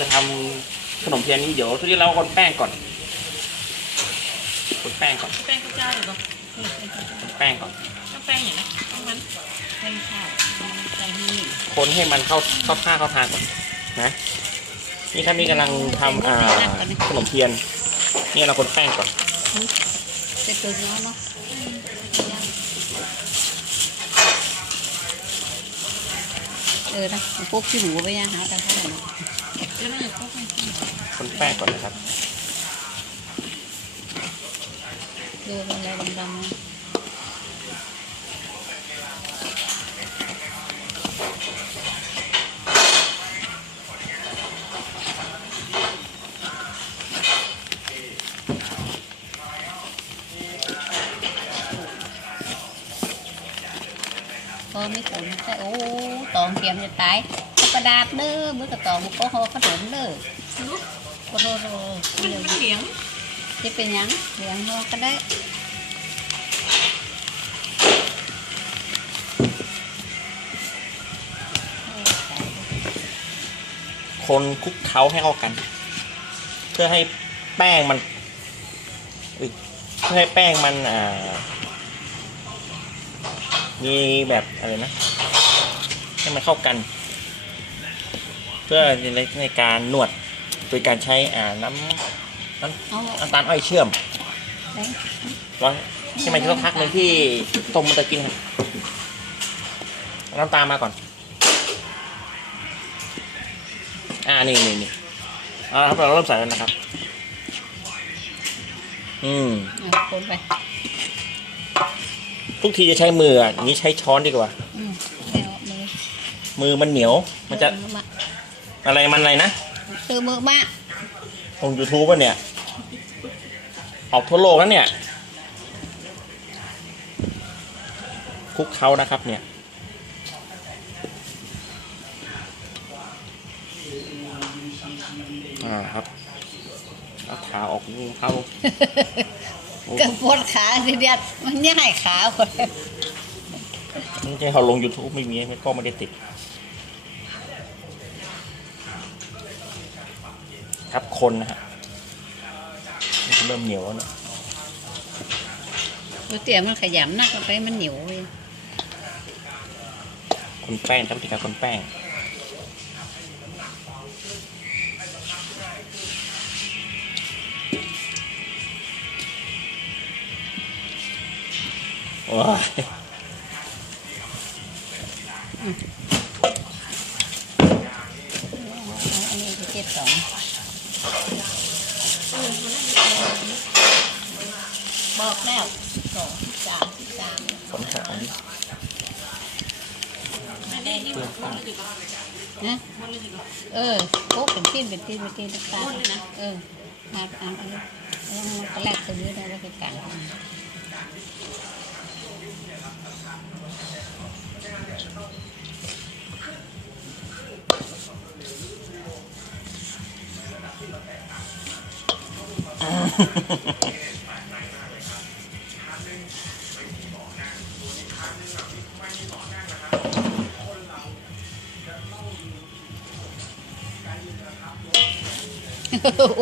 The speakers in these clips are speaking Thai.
จะทำขนมเทียนนี้เดี๋ยวทุกทีเราคนแป้งก่อนคนแป้งก่อนแป้งข้าวเจ้าหรือเปล่าคนแป้งก่อนต้องแป้งอย่างนี้ต้องมันแป้งข้าวใส่นี่คนให้มันเข้าเข้าท่าเข้าทางก่อนนะนี่ครับนี่กำลังทำอ่าขนมเทียน นี่เราคนแป้งก่อนใส่ตัวน้อเนาะเออนะพวกที่หนูไปย่างหาแต่ข้าวเนาะเดี๋ย คนแป้งก่อนนะครับดูอะไรดำๆพอไม่ตองใช่โอ้ตองเตรียมจะตาย กระดาษเด้อมือกระตองมือโป๊ะห่อขนมเด้อลูกโอ้โหมันเดี๋ยวมันเหลียงจะเป็นหยังเลี้ยงห่อก็ได้คนคลุกเคล้าให้เข้ากัน เพื่อให้แป้งมันอุ๊ยเพื่อให้แป้งมันอ่ามีแบบอะไรนะ ให้มันเข้ากัน เพื่อในในการนวดโดยการใช้อ่าน้ำเอาน้ำตาลอ้อยเชื่อมไปร้อนให้มันสักพักหนึ่งที่ต้มมันจะกินครับเอาน้ำตาลมาก่อน อ่านี่นี่นี่เอาละครับเราเริ่มใส่แล้วนะครับ อืมเอาคนไปทุกทีจะใช้มืออะอย่างนี้ใช้ช้อนดีกว่าอืมแล้วมือมือมันเหนียว มันจะมื อมาอะไรมันอะไรนะซื้อมือมาลงยูทูบป่ะเนี่ย ออกทั่วโลกแล้วเนี่ยคลุกเขานะครับเนี่ยอ่าครับเอาขาออกงูเข้าก็ปวดขาทีเดียวมันย่ายขาคนไม่ใช่เขาลง YouTube ไม่มีไม่ก็ไม่ได้ติด ครับคนนะฮะนี่เริ่มเหนียวแล้วเนอะก๋วยเตี๋ยวมันขยำนักไปมันเหนียวเว้ยคนแป้งครับวิธีการคนแป้งว้ายเอาอันนี้ไปเจ็ดสองบ อกแล้วสองสามสามฝนหอมอันนี้นี่มันมันเลยดีกว่านะมันเลยดีกว่าเออโป๊กเป็นที่เป็นที่เป็นที่ตาหมดเลยนะเออมาเอาเอาแล้วมันก็แลกซื้อได้แล้วก็กันอ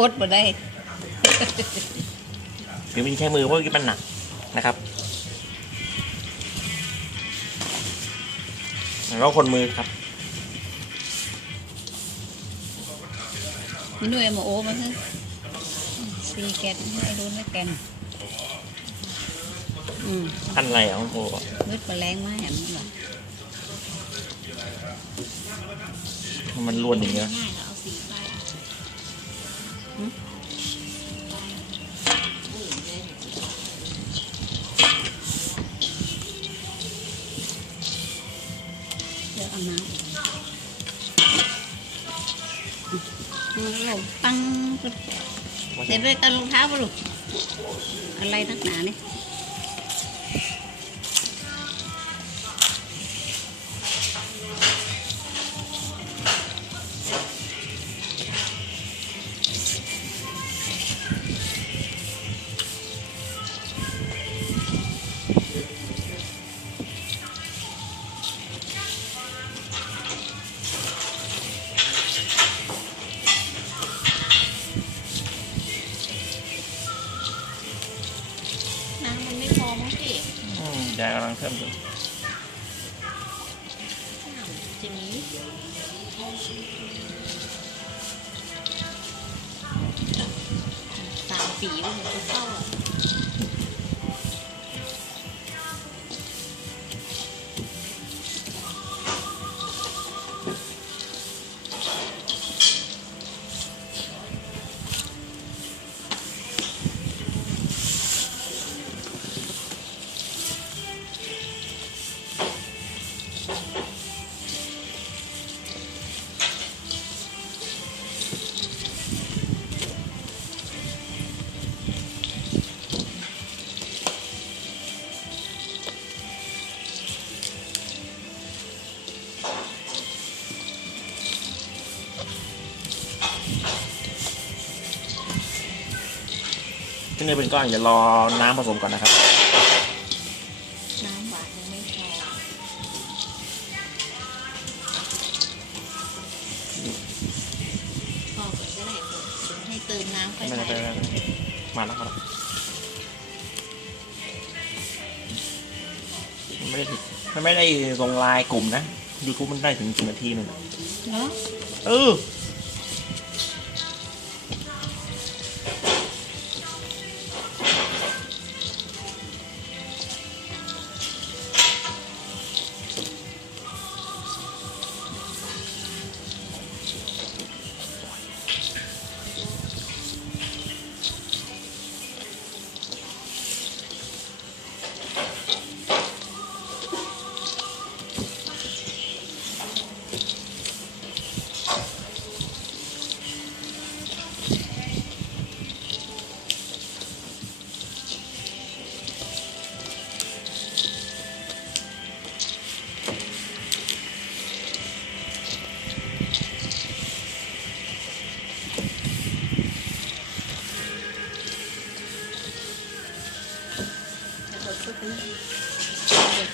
ดมาได้เดี๋ยวมินใช้มือเพราะว่ามันหนักนะครับ แล้วคนมือครับมันด้วยมาโอ้มาคือซีแกนให้รู้ไม่แกนอืมพันอะไรอะคุณโอ้มืดมาแรงมาแหมหรอมันล้วนอย่างเงี้ย เดี๋ยวเอาน้ำอืมแล้วปังเดี๋ยวไปตัดรองเท้าปะลูกอะไรนักหนาเนี่ย ยังกำลังเพิ่มอยู่จะมีสามปีว่ามันก็เข้าอะ นเนยเป็นก้อนอย่ารอน้ำผสมก่อนนะครับ น้ำหวานยังไม่พอพอก่อนก็ได้ให้เติมน้ำไปไม่ใส่ได้ไม่ได้ไม่ได้มาแล้วครับมันไม่ได้ผิดมันไม่ได้ลงไลายกลุ่มนะ YouTube มันได้ถึงสิบนาทีหนึ่งเนาะ เออ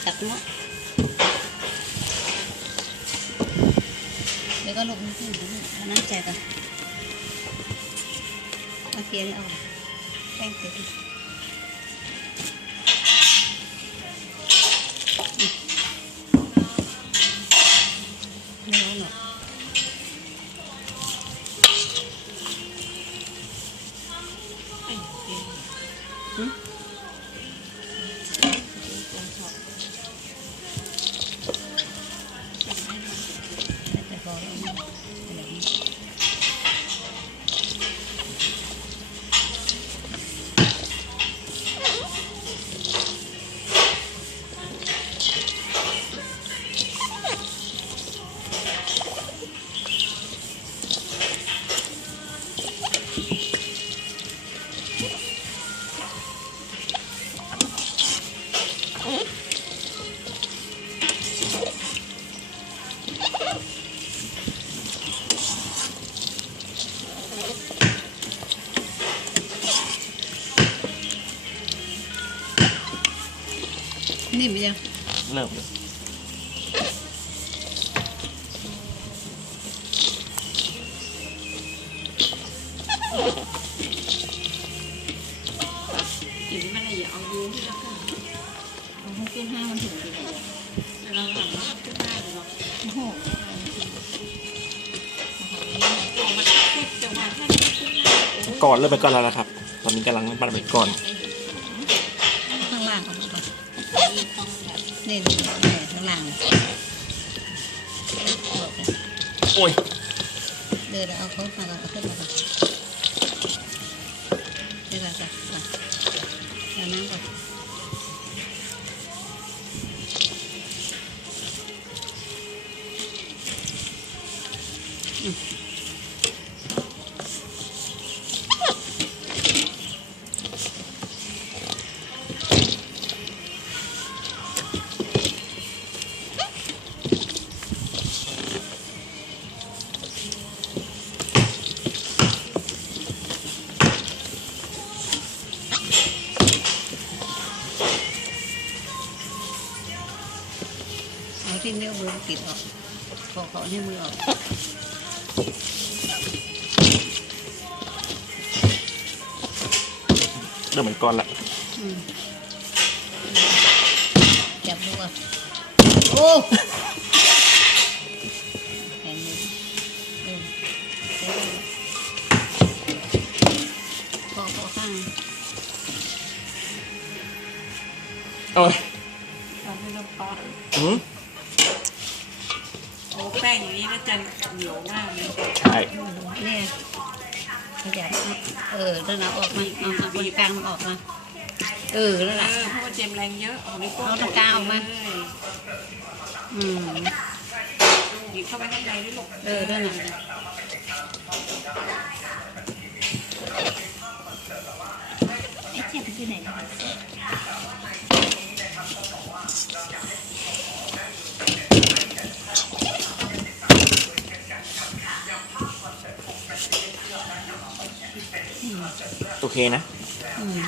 จัดหม้อเดี๋ยวก็ลงที่เอาน้ำแจก นิ่มไปยังเริ่มเลยกินมันอะไรอย่าเอายูที่แล้วกันเอาให้ขึ้นห้ามันถึงดีกว่าเราหลังเราขึ้นได้หรอกโอ้โหออกมาแค่จังหวะแค่ขึ้นได้โอ้ยก่อนเริ่มไปก่อนแล้วนะครับ ตอนนี้กำลังปั้นไปก่อน นี่นี่นี่ข้างล่างเลยโอ้ย เดินเอาเขามาก่อนเอาขึ้นมา มือติดออกขอขอนิ้มือออกเริ่มเป็นก้อนละอืมจะอ้แข็งเลยเออใช้ได้พอพอข้าง โอ้ย งอย่างนี้ก็จะเหนียวมากเลยใช่เนี่ยขยับเออแล้วเราออกมาเอาเอาคนกลางมันออกมา เออแล้วล่ะอเพราะว่าเจมแรงเยอะเอานิ้วโป้งเอาตรงกลางออกมา อืมหยิบเข้าไปข้างในด้วยลูกเออนั่นน่ะไอ้เจ็บที่ไหน โอเคนะอืม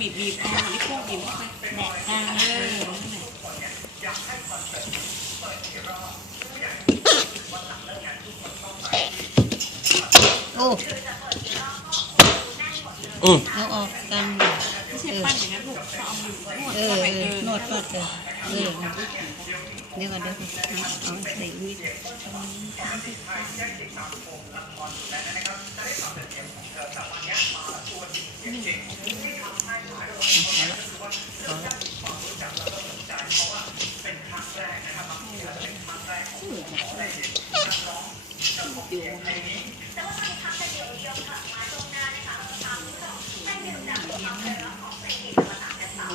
บีบบีบเอานิ้วโป้งบีบเข้าไปแดกกลางเอเอออนั่นแหละโอ้อืมเอาออกกัน ไม่ใช่ปั้นอย่างนั้นลูกเขาเอามือนวดเออเข้าไปเอเอออนวดนวดเออเออ เดี๋ยวก่อนเดี๋ยวก่อนเอาใส่มีดพอ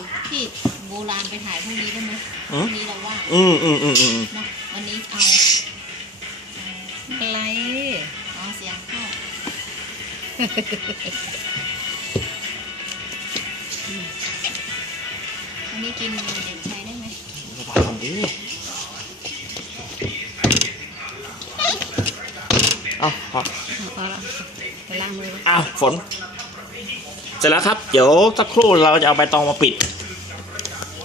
ละพี่ โบราณไปถ่ายพรุ่งนี้ได้ไหมพอืมรุ่งนี้เราว่างอืมอืมอืมอืมเนาะวันนี้เอาอะไรอ๋อเสียงเข้าอืมวันนี้กินเด็กชายได้ไหมสบายของดิเอาพอเอาพอละไปล้างมืออ้าวฝน เสร็จแล้วครับ เดี๋ยวสักครู่เราจะเอาใบตองมาปิด